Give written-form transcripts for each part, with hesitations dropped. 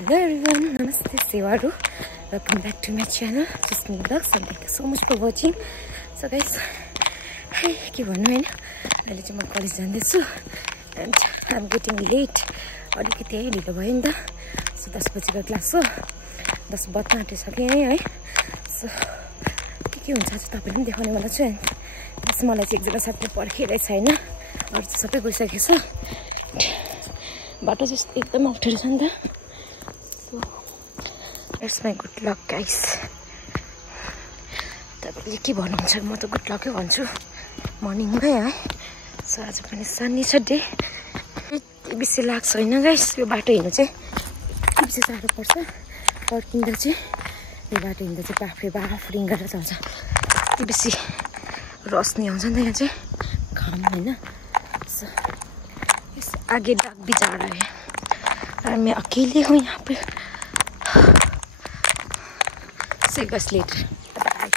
Hello everyone, Namaste, Sevaru. Welcome back to my channel, Just Me Vlogs, and thank you so much for watching. So guys, hey, के भन्नु हैन अहिले चाहिँ म college जाँदैछु and I'm getting late. अलिकति ढिलो भयो नि त. So 10 बजेको क्लास हो. 10 बज्न आँटिसक्यो है. So के हुन्छ चाहिँ तपाईहरुले पनि देखाउने वाला छु. बस मलाई चाहिँ एकजना साथीले पर्खिरहेछ हैन. अरु चाहिँ सबै गइसकेछ. बाटो चाहिँ एकदम अप्ठ्यारो छ नि त. That's my good luck, guys. तपाईले के भन्नुहुन्छ म त गुड लकै भन्छु. मर्निङमै है. सो आज पनि सन्नी छ डे. यति बेसी लाग्छ हैन गाइस यो बाटो हिँड्नु चाहिँ. यति बेसी साह्रो पर्छ. पर्किँदा चाहिँ यो बाटो हिँड्दा चाहिँ बाफरे बाफ रिङ्गेर जान्छ. यति बेसी रोशनी आउँछ नि त यहाँ चाहिँ. घाम हैन. सो यस आगे डाक भी जा रहा है. और मैं अकेली हूँ यहाँ pay. See you guys later. Bye.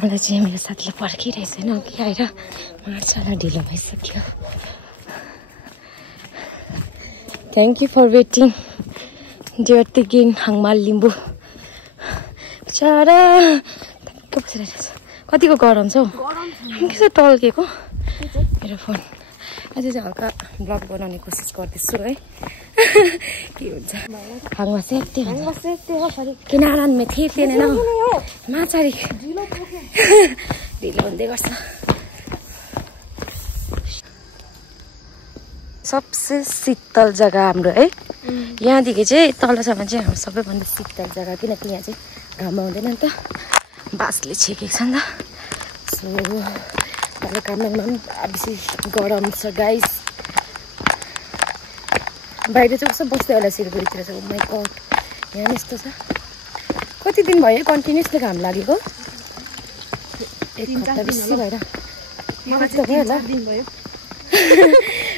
मलाई चाहिँ मेरो साथीले पर्खिरहेछ हैन अघि आएर मार्छला ढिलो भइसक्यो. Thank you for waiting. Dear Tigin Hangmal Limbu. बिचारा के बसिरहेछ. कतिको गरम छ हौ. गरम के छ टल्केको मेरो फोन. आज चाहिँ हल्का ब्लग बनाउने कोसिस गर्दैछु है. के हुन्छ हाङमा सेक्ते हुन्छ किनारान में थिए ना माछारी ढिलो हुँदै गर्छ. सबसे शीतल जग्गा हाम्रो है. यहाँदेखि चाहिँ तलसम्म चाहिँ हाम्रो सबैभन्दा शीतल जग्गा. किनकि यहाँ चाहिँ घाम आउँदैन नि त. बाँसले छेकेको छ नि त. सो तल काममा पनि बेसी गरम छ गाइस. बाहिर चाहिँ कस्तो बस्दै होला सिलगढीतिर चाहिँ. माइ गड यहाँ नि यस्तो छ. कति दिन भयो कन्टिन्युसली घाम लागेको. एक हप्ता बेसी भएर भयो होला.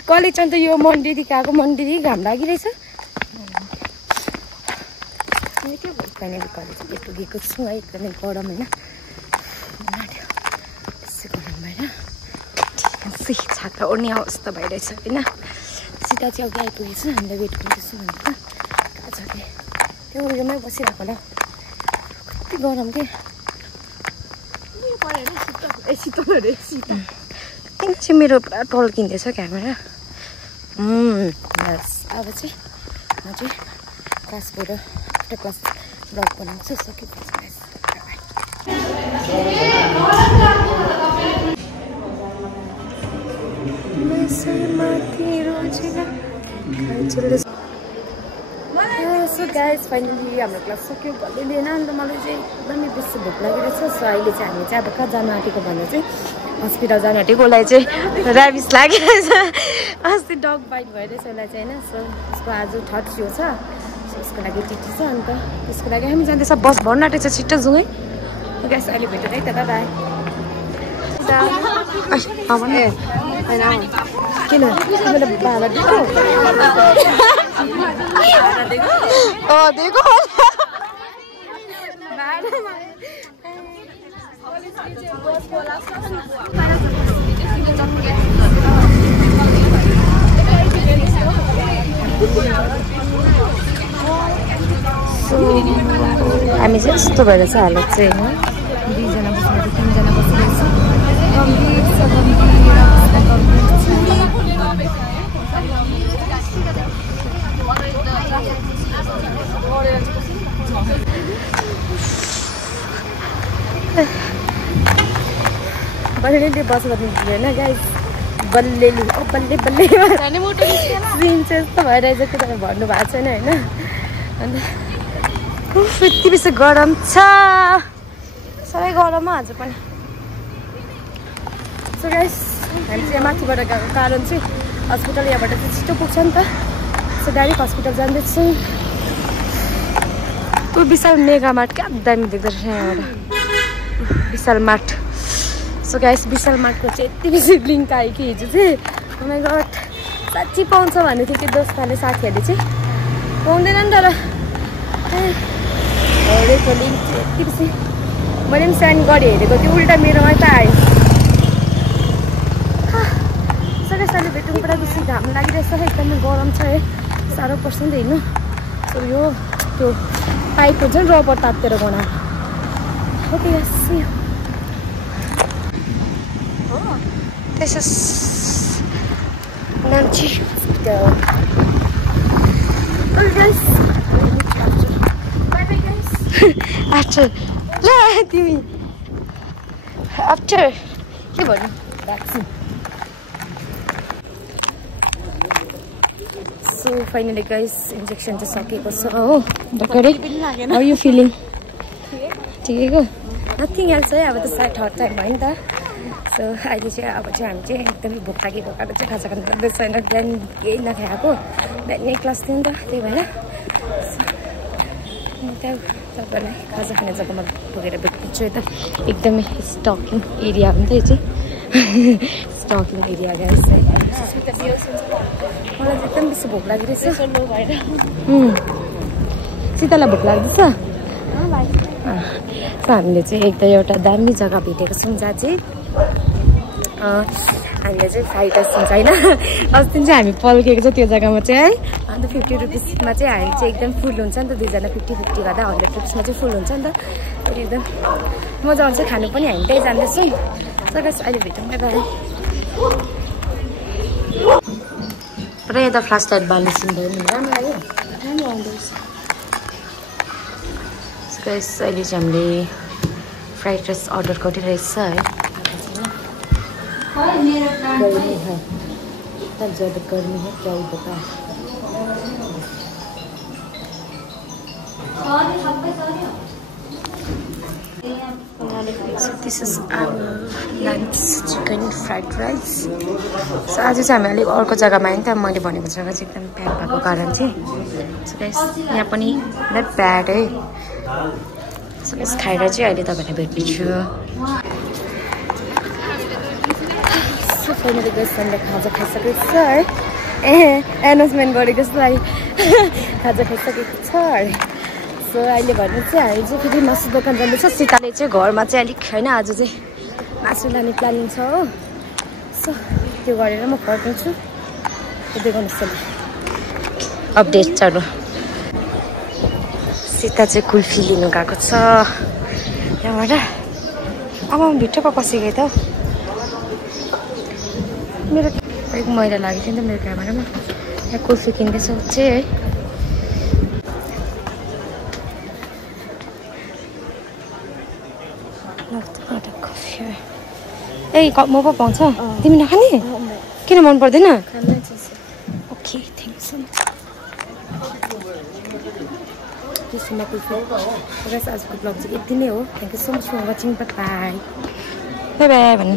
कलेज त यो मन्डेदेखि आएको. मन्डेदेखि घाम लागिरहेछ. फाइनली कलेज पुगेको छु है. एकदमै गरम होइन. त्यसै गरम भएर छाता ओर्ने अवस्था भइरहेछ होइन. सीता चाहिँ अघि आइपुगेछ. हामीलाई वेट गर्दैछु भनेर कहाँ छ कि त्यो उयोमै बसिरहेको होला. कति गरम के त्यहाँ चाहिँ मेरो पुरा टल्किँदैछ क्यामेरा. बस अब चाहिँ म चाहिँ क्लास गएर आफ्टर क्लास ब्लग बनाउँछु. सक्यो सो गाइस फाइनली हाम्रो क्लास सक्यो. कसले लिएन अन्त मलाई चाहिँ एकदमै बेसी भोक लागिरहेछ. सो अहिले चाहिँ हामी चाहिँ अब कहाँ जानु आँटेको भन्दा चाहिँ हस्पिटल जानु आँटेको. उसलाई चाहिँ ऱ्याबिस लागिरहेछ. अस्ति डग बाइट भइरहेछ उसलाई चाहिँ होइन. सो उसको आज 3rd शो छ. सो उसको लागि टिटी छ. अन्त त्यसको लागि हामी जाँदैछ. बस भर्न आँटेको छ. छिट्टो जाउँ है. गाइस अहिले भेटेर है त. बाई किन तिमीले भाडा दिएको. दिएको हामी चाहिँ यस्तो भएर चाहिँ हालत चाहिँ होइन. 2 जना बस्नु 3 जना बसिरहेछ. बल्लेले बस गर्नु होइन गाइस. बल्लेले बल्ले बल्ले सिन चाहिँ यस्तो भइरहेछ कि तपाईँ भन्नु भएको छैन होइन. अन्त यति बेसी गरम छ. सबै गरम आज पनि. सो गाइस हामी चाहिँ माथिबाट गएको कारण चाहिँ हस्पिटल यहाँबाट चाहिँ छिटो पुग्छ नि त. सो डाइरेक्ट हस्पिटल जाँदैछु. त्यो विशाल मेगा मार्ट क्या दामी देख्दो रहेछ यहाँबाट. विशाल मार्ट. सो गाइस विशाल मार्टको चाहिँ यति बेसी लिङ्क आयो कि हिजो चाहिँ. ओ माइ गड साँच्ची पाउँछ भन्दै थियो कि दोस्तले साथीहरूले चाहिँ. पाउँदैन नि तर हेरेको लिङ्क चाहिँ यति बेसी. मैले पनि सेन्ड गरेँ हेरेको त्यो उल्टा मेरोमा त आयो. सबै साले भेट्नु पुरा बेसी घाम लागिरहेछ एकदमै गरम छ है साह्रो पर्छ नि त हिँड्नु सो यो त्यो पाइप हुन्छ नि रबर तातेर बनाएर ओके सी This is Namchi Hospital. Oh guys, bye bye guys. After, la Timmy. After, ke bhannu? Vaccine. So finally guys, injection just sakeko cha ho. Doctor, how are you feeling? ठिकैको nothing else है अब त सायद third time भयो नि त so अहिले चाहिँ अब चाहिँ हामी चाहिँ एकदमै भोक लागेको कारण चाहिँ खाजा खानु सक्दैन छैन बिहान केही नखाएको बिहानै क्लास थियो नि त त्यही भएर त्यहाँ तपाईँलाई खाजा खाने जग्गामा पुगेर भेट्छु यता एकदमै स्टकिङ एरिया हो नि त यो चाहिँ स्टकिङ एरिया गाइस है मलाई चाहिँ एकदम बेसी भोक लागिरहेछ सीतालाई भोक लाग्दैछ सो हामीले चाहिँ एकदम एउटा दामी जग्गा भेटेको छौँ जहाँ चाहिँ हामीले चाहिँ फ्राइड राइस हुन्छ होइन अस्ति चाहिँ हामी पल्केको छ त्यो जग्गामा चाहिँ है अन्त 50 रुपिसमा चाहिँ हामी चाहिँ एकदम फुल हुन्छ नि त दुईजना 50-50 गर्दा 100 रुपिसमा चाहिँ फुल हुन्छ नि त एकदम मजा आउँछ खानु पनि हामी त्यही जाँदैछौँ सो गाइस अहिले भेटौँ बाइ पुरा यता फ्ल्यास लाइट बाल्ने सिन भयो नि राम्रो लाग्यो राम्रो आउँदो रहेछ गाइस अहिले चाहिँ हामीले फ्राइड राइस अर्डर गरिरहेछ है गर्मी है इतना ज़्यादा गर्मी है क्या ही बताएं So this is our lunch chicken fried rice. So आज चाहिँ हामी अलिक अर्को जग्गामा आयौँ त मैले भनेको जग्गा चाहिँ एकदम प्याक भएको कारण चाहिँ सो गाइस यहाँ पनि नट ब्याड है सो गाइस खाएर चाहिँ अहिले तपाईँलाई भेट्नेछु सो फाइनली गाइस हामीले खाजा खाइसकेको छ है एनाउन्समेन्ट गरेको जस्तो लागि खाजा खाइसकेको छ अरे सो अहिले भने चाहिँ हामी चाहिँ फेरि मासु दोकान जाँदैछ सीताले चाहिँ घरमा चाहिँ अलिक होइन आज चाहिँ मासु लाने प्लानिङ छ हो सो त्यो गरेर म फर्किन्छु हेर्दै गर्नुहोस् न अपडेट चल्नु सीता चाहिँ कुल्फी लिनु गएको छ त्यहाँबाट अब भित्रको कसै गयो त मेरो अलिक मैला लागेको थियो नि त मेरो क्यामेरामा यहाँ कुल्फी किन्दैछ चाहिँ है ए मोमो पाउँछ तिमी नखाने किन मन पर्दैन ओके थ्याङ्क सो मच आजको ब्लग चाहिँ यति नै हो thank you so much for watching bye bye भन्नु